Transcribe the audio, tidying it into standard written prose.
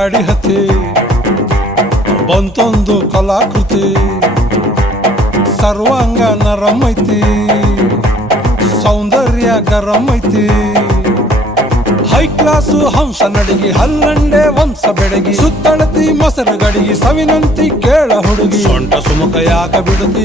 ಗಾಡಿ ಹತ್ತಿ ಬಂತೊಂದು ಕಲಾಕೃತಿ ಸರ್ವಾಂಗ ನರಂ ಐತಿ ಸೌಂದರ್ಯ ಗರಂ ಐತಿ ಹೈ ಕ್ಲಾಸು ಹಂಸ ನಡಿಗಿ ಹಲ್ಲಂಡೆ ವಂಶ ಬೆಡಗಿ ಸುತ್ತಳತಿ ಮೊಸರು ಗಡಿಗಿ ಸವಿನಂತಿ ಕೇಳ ಹುಡುಗಿ ಸೊಂಟ ಸುಮುಖ ಯಾಕ ಬಿಡುತ್ತಿ